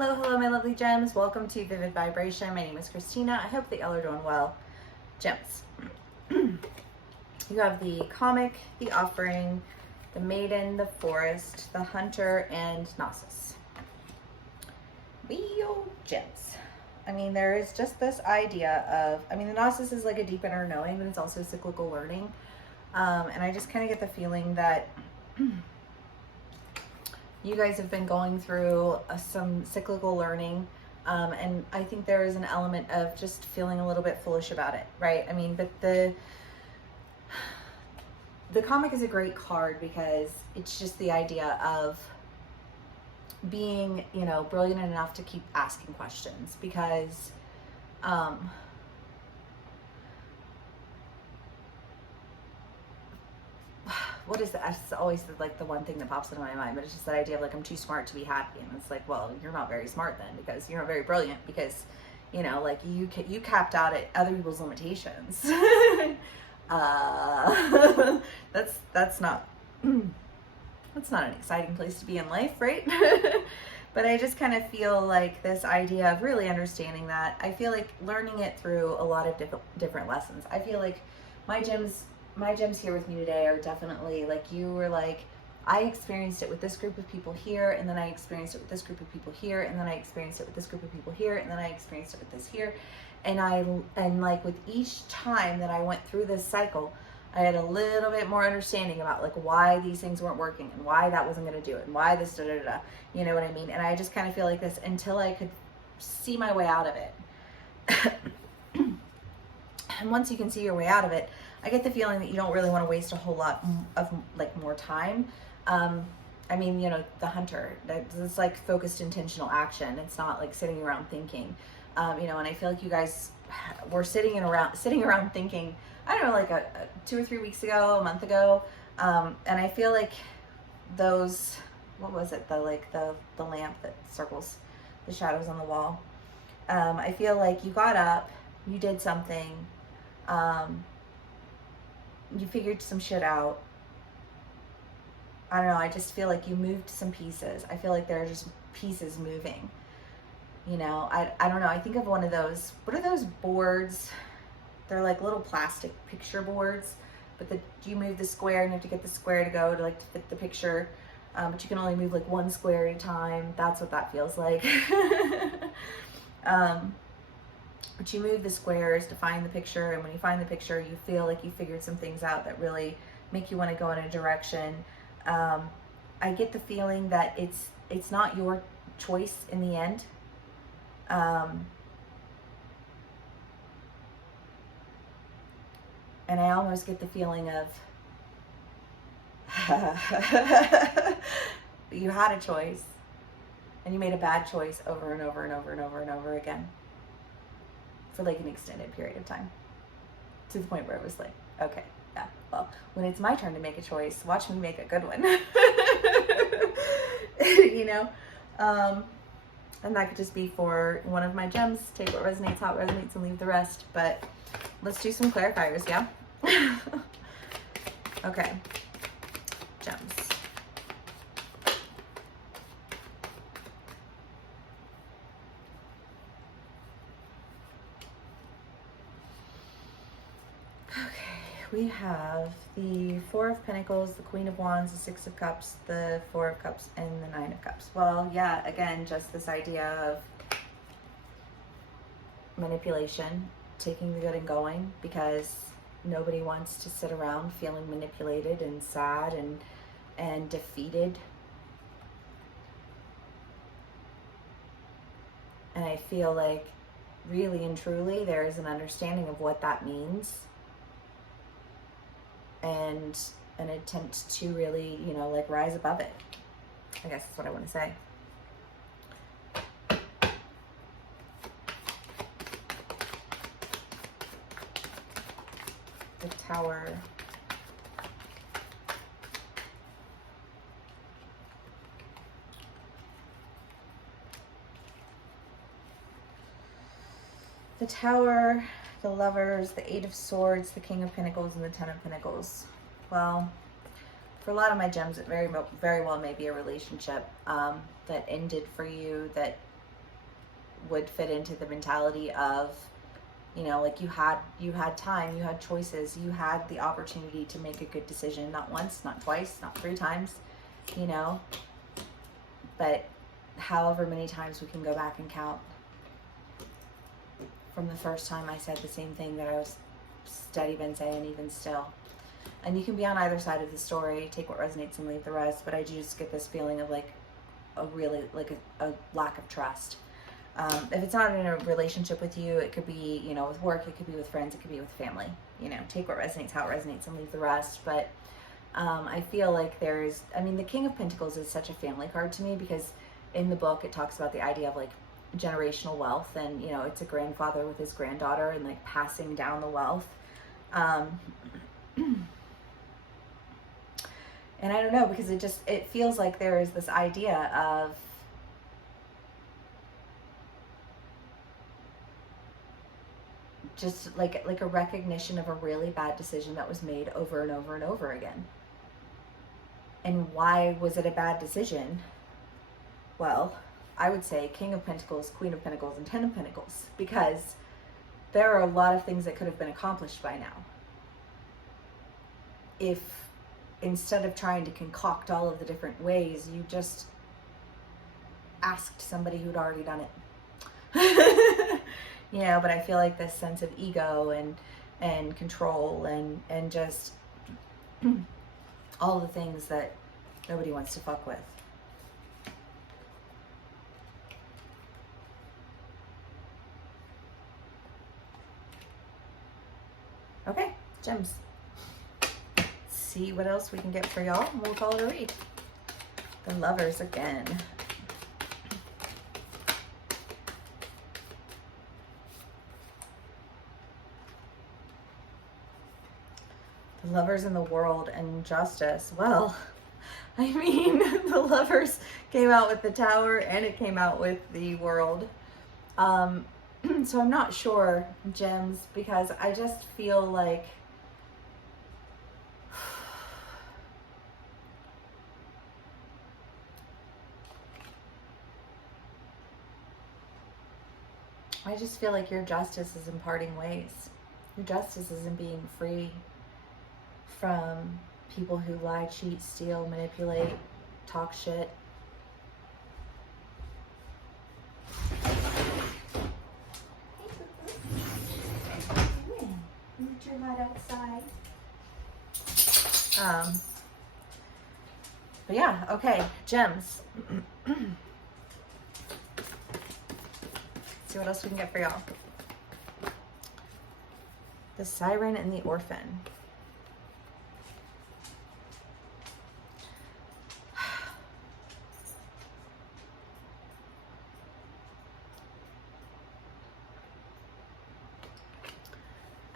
Hello, hello, my lovely gems. Welcome to Vivid Vibration. My name is Christina. I hope that y'all are doing well. Gems. You have the comic, the offering, the maiden, the forest, the hunter, and Gnosis. Wheel gems. I mean, there is just this idea of, the Gnosis is like a deep inner knowing, but it's also cyclical learning. And I just kind of get the feeling that you guys have been going through some cyclical learning, and I think there is an element of just feeling a little bit foolish about it, right? I mean, but the comic is a great card because it's just the idea of being, brilliant enough to keep asking questions, because what is that? It's always the one thing that pops into my mind, but it's just that idea of like, I'm too smart to be happy. And it's like, well, you're not very smart then, because you're not very brilliant, because, like you capped out at other people's limitations. That's not an exciting place to be in life, right? But I just kind of feel like this idea of really understanding that, I feel like learning it through a lot of different lessons. I feel like my gems here with me today are definitely like, you were like, I experienced it with this group of people here, and then I experienced it with this group of people here, and then I experienced it with this group of people here, and then I experienced it with this here. And like with each time that I went through this cycle, I had a little bit more understanding about like why these things weren't working, and why that wasn't going to do it, and why this da-da-da-da, you know what I mean? And I just kind of feel like this until I could see my way out of it. And once you can see your way out of it, I get the feeling that you don't really want to waste a whole lot of like more time. The hunter, it's like focused intentional action. It's not like sitting around thinking, and I feel like you guys were sitting around thinking, I don't know, like 2 or 3 weeks ago, a month ago. And I feel like those, what was it? The lamp that circles the shadows on the wall. I feel like you got up, you did something, you figured some shit out. I don't know, I just feel like you moved some pieces. I feel like there are just pieces moving. I don't know, I think of one of those, what are those boards? They're like little plastic picture boards, but you move the square and you have to get the square to go to like to fit the picture. But you can only move like one square at a time. That's what that feels like. But you move the squares to find the picture, and when you find the picture, you feel like you figured some things out that really make you want to go in a direction. I get the feeling that it's not your choice in the end. And I almost get the feeling of you had a choice, and you made a bad choice over and over and over and over and over again for like an extended period of time, to the point where it was like, okay, yeah, well, when it's my turn to make a choice, watch me make a good one. And that could just be for one of my gems. Take what resonates, how it resonates, and leave the rest. But let's do some clarifiers, yeah? Okay, gems. We have the Four of Pentacles, the Queen of Wands, the Six of Cups, the Four of Cups, and the Nine of Cups. Well, yeah, again, just this idea of manipulation, taking the good and going, because nobody wants to sit around feeling manipulated and sad and defeated. And I feel like really and truly there is an understanding of what that means, and an attempt to really, like rise above it. I guess that's what I want to say. The Tower. The Tower, the Lovers, the Eight of Swords, the King of Pentacles, and the Ten of Pentacles. Well, for a lot of my gems, it very well may be a relationship that ended for you, that would fit into the mentality of, you know, like you had time, you had choices, you had the opportunity to make a good decision, not once, not twice, not 3 times, you know, but however many times we can go back and count from the first time I said the same thing that I was steady been saying even still. And you can be on either side of the story, take what resonates and leave the rest, but I just get this feeling of like a really, like a lack of trust. If it's not in a relationship with you, it could be, you know, with work, it could be with friends, it could be with family. You know, take what resonates, how it resonates, and leave the rest. But I feel like there's, I mean, the King of Pentacles is such a family card to me, because in the book it talks about the idea of like generational wealth, and, you know, it's a grandfather with his granddaughter and like passing down the wealth. And I don't know, because it feels like there is this idea of just like a recognition of a really bad decision that was made over and over and over again. And why was it a bad decision? Well, I would say King of Pentacles, Queen of Pentacles, and Ten of Pentacles, because there are a lot of things that could have been accomplished by now if, instead of trying to concoct all of the different ways, you just asked somebody who'd already done it. You know, but I feel like this sense of ego and control and just all the things that nobody wants to fuck with. Okay, gems. See what else we can get for y'all, and we'll call it a read. The Lovers again. The Lovers in the World and Justice. Well, I mean, the Lovers came out with the Tower and it came out with the World. So I'm not sure, gems, because I just feel like your justice is in parting ways. Your justice is in being free from people who lie, cheat, steal, manipulate, talk shit. You're not outside. But yeah, okay, gems. See what else we can get for y'all. The Siren and the Orphan.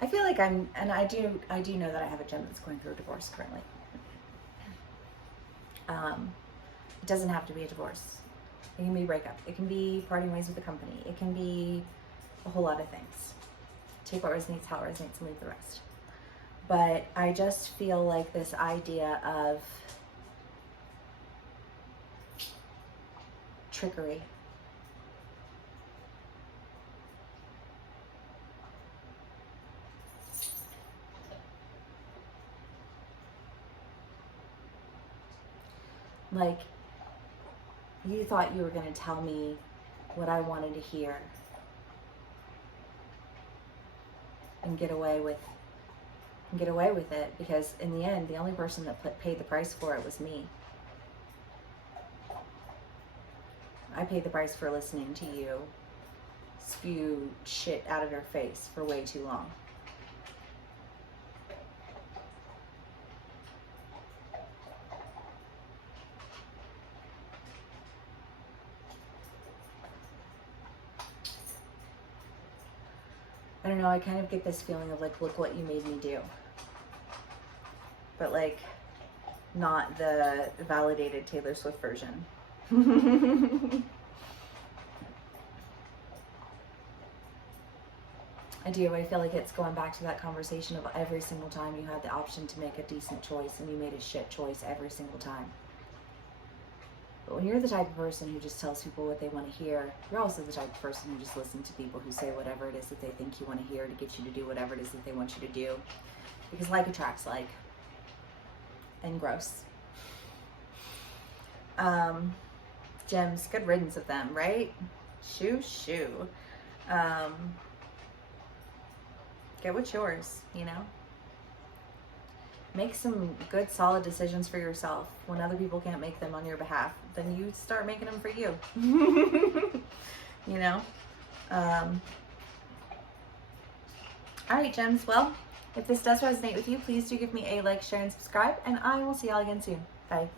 I feel like I do know that I have a gem that's going through a divorce currently. It doesn't have to be a divorce. It can be a breakup. It can be parting ways with the company. It can be a whole lot of things. Take what resonates, how it resonates, and leave the rest. But I just feel like this idea of trickery. Like, you thought you were going to tell me what I wanted to hear and get away with it, because in the end, the only person that paid the price for it was me. I paid the price for listening to you spew shit out of your face for way too long. I don't know, I kind of get this feeling of like, look what you made me do. But like, not the validated Taylor Swift version. I do. I feel like it's going back to that conversation of every single time you had the option to make a decent choice and you made a shit choice every single time. But when you're the type of person who just tells people what they want to hear, you're also the type of person who just listens to people who say whatever it is that they think you want to hear to get you to do whatever it is that they want you to do. Because like attracts like. And gross. Gems, good riddance of them, right? Shoo. Get what's yours, you know? Make some good, solid decisions for yourself. When other people can't make them on your behalf, then you start making them for you. You know? All right, Gems. Well, if this does resonate with you, please do give me a like, share, and subscribe, and I will see y'all again soon. Bye.